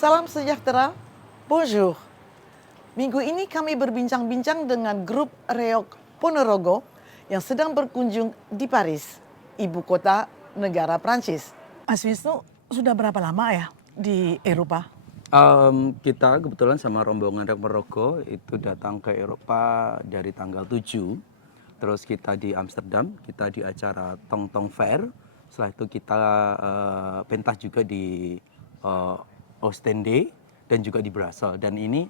Salam sejahtera, bonjour. Minggu ini kami berbincang-bincang dengan grup Reog Ponorogo yang sedang berkunjung di Paris, ibu kota negara Prancis. Mas Wisnu, sudah berapa lama ya di Eropa? Kita kebetulan sama rombongan Reog Ponorogo itu datang ke Eropa dari tanggal 7. Terus kita di Amsterdam, kita di acara Tong Tong Fair. Setelah itu kita pentas juga di Oostende dan juga di Brussels. Dan ini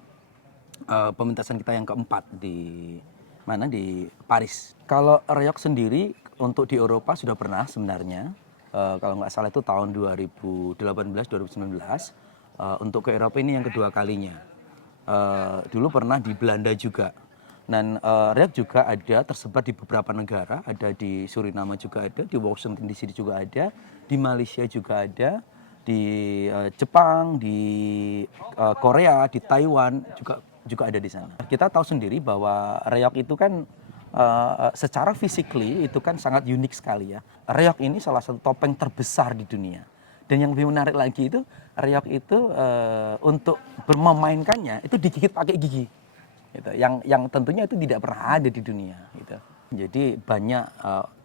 pementasan kita yang keempat di mana, di Paris. Kalau Reog sendiri untuk di Eropa sudah pernah sebenarnya. Kalau nggak salah itu tahun 2018-2019. Untuk ke Eropa ini yang kedua kalinya. Dulu pernah di Belanda juga. Dan Reog juga ada tersebar di beberapa negara. Ada di Suriname juga ada, di Washington DC juga ada, di Malaysia juga ada, di Jepang, di Korea, di Taiwan juga ada di sana. Kita tahu sendiri bahwa Reog itu kan secara physically itu kan sangat unik sekali ya. Reog ini salah satu topeng terbesar di dunia. Dan yang lebih menarik lagi itu Reog itu untuk memainkannya itu digigit pakai gigi, gitu. Yang tentunya itu tidak pernah ada di dunia. Gitu. Jadi banyak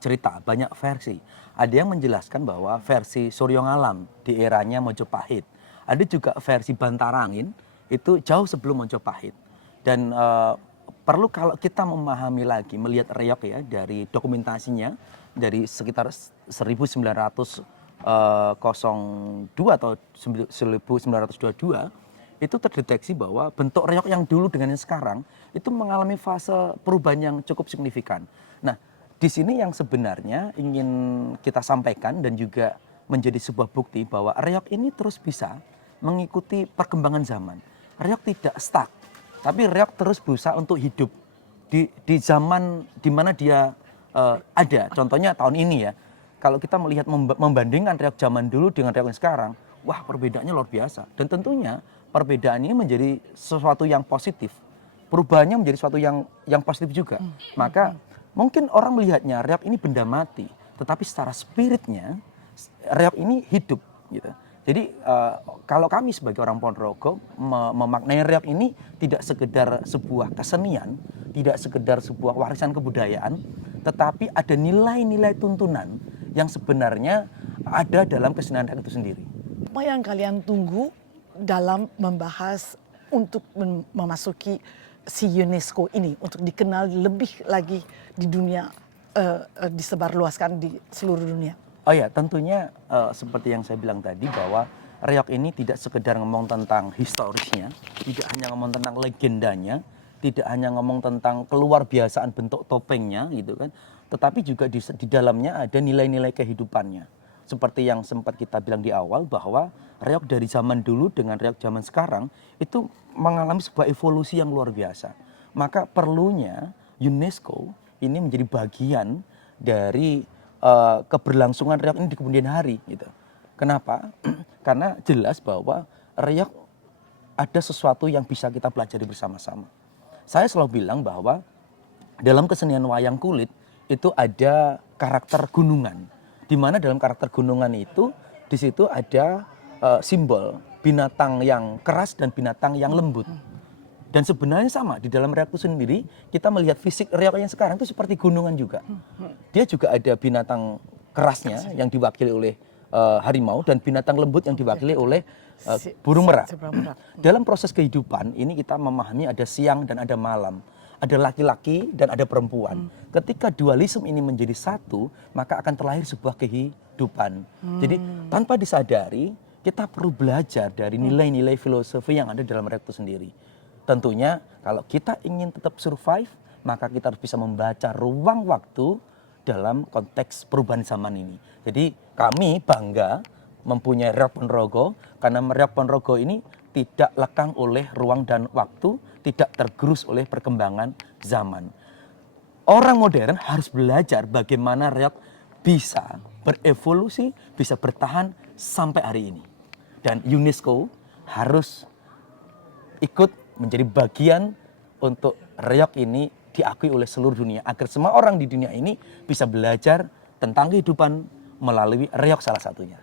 cerita, banyak versi. Ada yang menjelaskan bahwa versi Suryo-Ngalam di eranya Mojopahit. Ada juga versi Bantarangin itu jauh sebelum Mojopahit. Dan perlu kalau kita memahami lagi, melihat Reog ya dari dokumentasinya dari sekitar 1902 atau 1922 itu terdeteksi bahwa bentuk reog yang dulu dengan yang sekarang itu mengalami fase perubahan yang cukup signifikan. Nah, di sini yang sebenarnya ingin kita sampaikan dan juga menjadi sebuah bukti bahwa reog ini terus bisa mengikuti perkembangan zaman. Reog tidak stuck, tapi reog terus berusaha untuk hidup di zaman di mana dia ada. Contohnya tahun ini ya. Kalau kita melihat membandingkan reog zaman dulu dengan reog yang sekarang, wah perbedaannya luar biasa. Dan tentunya perbedaan ini menjadi sesuatu yang positif. Perubahannya menjadi sesuatu yang positif juga. Maka mungkin orang melihatnya reog ini benda mati, tetapi secara spiritnya reog ini hidup gitu. Jadi kalau kami sebagai orang Ponorogo memaknai reog ini tidak sekedar sebuah kesenian, tidak sekedar sebuah warisan kebudayaan, tetapi ada nilai-nilai tuntunan yang sebenarnya ada dalam kesenian reog itu sendiri. Apa yang kalian tunggu dalam membahas untuk memasuki si UNESCO ini, untuk dikenal lebih lagi di dunia, disebarluaskan di seluruh dunia? Oh ya, tentunya seperti yang saya bilang tadi bahwa reog ini tidak sekedar ngomong tentang historisnya, tidak hanya ngomong tentang legendanya, tidak hanya ngomong tentang keluar biasaan bentuk topengnya gitu kan, tetapi juga di dalamnya ada nilai-nilai kehidupannya. Seperti yang sempat kita bilang di awal bahwa reog dari zaman dulu dengan reog zaman sekarang itu mengalami sebuah evolusi yang luar biasa. Maka perlunya UNESCO ini menjadi bagian dari keberlangsungan reog ini di kemudian hari gitu. Kenapa? Karena jelas bahwa reog ada sesuatu yang bisa kita pelajari bersama-sama. Saya selalu bilang bahwa dalam kesenian wayang kulit itu ada karakter gunungan, di mana dalam karakter gunungan itu di situ ada simbol binatang yang keras dan binatang yang lembut. Dan sebenarnya sama di dalam reog itu sendiri kita melihat fisik reog yang sekarang itu seperti gunungan juga. Dia juga ada binatang kerasnya yang diwakili oleh harimau dan binatang lembut yang diwakili oleh burung merak. Dalam proses kehidupan ini kita memahami ada siang dan ada malam. Ada laki-laki dan ada perempuan. Ketika dualisme ini menjadi satu, maka akan terlahir sebuah kehidupan. Jadi tanpa disadari, kita perlu belajar dari nilai-nilai filosofi yang ada dalam reog itu sendiri. Tentunya kalau kita ingin tetap survive, maka kita harus bisa membaca ruang waktu dalam konteks perubahan zaman ini. Jadi kami bangga mempunyai Reog Ponorogo, karena Reog Ponorogo ini tidak lekang oleh ruang dan waktu, tidak tergerus oleh perkembangan zaman. Orang modern harus belajar bagaimana reog bisa berevolusi, bisa bertahan sampai hari ini. Dan UNESCO harus ikut menjadi bagian untuk reog ini diakui oleh seluruh dunia, agar semua orang di dunia ini bisa belajar tentang kehidupan melalui reog salah satunya.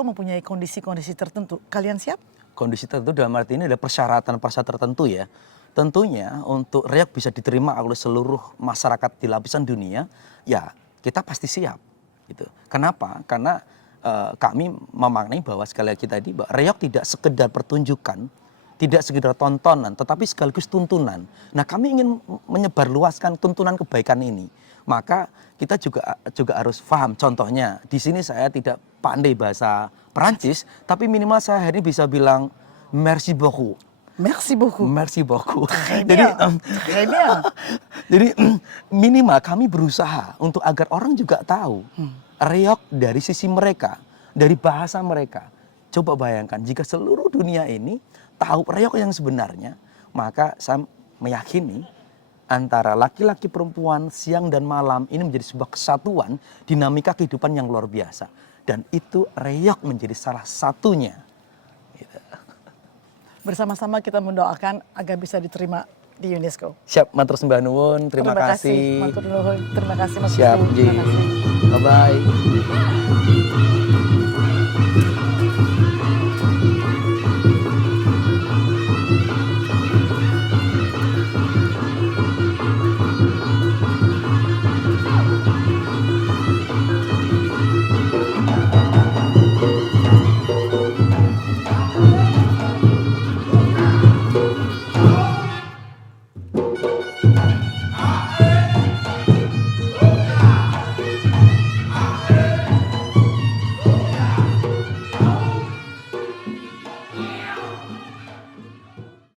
Itu mempunyai kondisi-kondisi tertentu. Kalian siap? Kondisi tertentu dalam arti ini ada persyaratan-persyaratan tertentu ya. Tentunya untuk reog bisa diterima oleh seluruh masyarakat di lapisan dunia, ya kita pasti siap. Gitu. Kenapa? Karena kami memaknai bahwa sekali lagi tadi, bahwa reog tidak sekedar pertunjukan, tidak sekedar tontonan, tetapi sekaligus tuntunan. Nah, kami ingin menyebarluaskan tuntunan kebaikan ini. Maka kita juga harus paham. Contohnya, di sini saya tidak pandai bahasa Perancis, tapi minimal saya hari ini bisa bilang merci beaucoup. Merci beaucoup. Merci beaucoup. Très Jadi, bien. Très bien. jadi minimal kami berusaha untuk agar orang juga tahu reog dari sisi mereka, dari bahasa mereka. Coba bayangkan jika seluruh dunia ini tahu reog yang sebenarnya, maka saya meyakini antara laki-laki perempuan siang dan malam ini menjadi sebuah kesatuan dinamika kehidupan yang luar biasa. Dan itu reog menjadi salah satunya. Gitu. Bersama-sama kita mendoakan agar bisa diterima di UNESCO. Siap, matur sembah nuwun, terima kasih. Matur nuwun, terima kasih Mas Siap, Wisnu. Terima kasih. Bye-bye.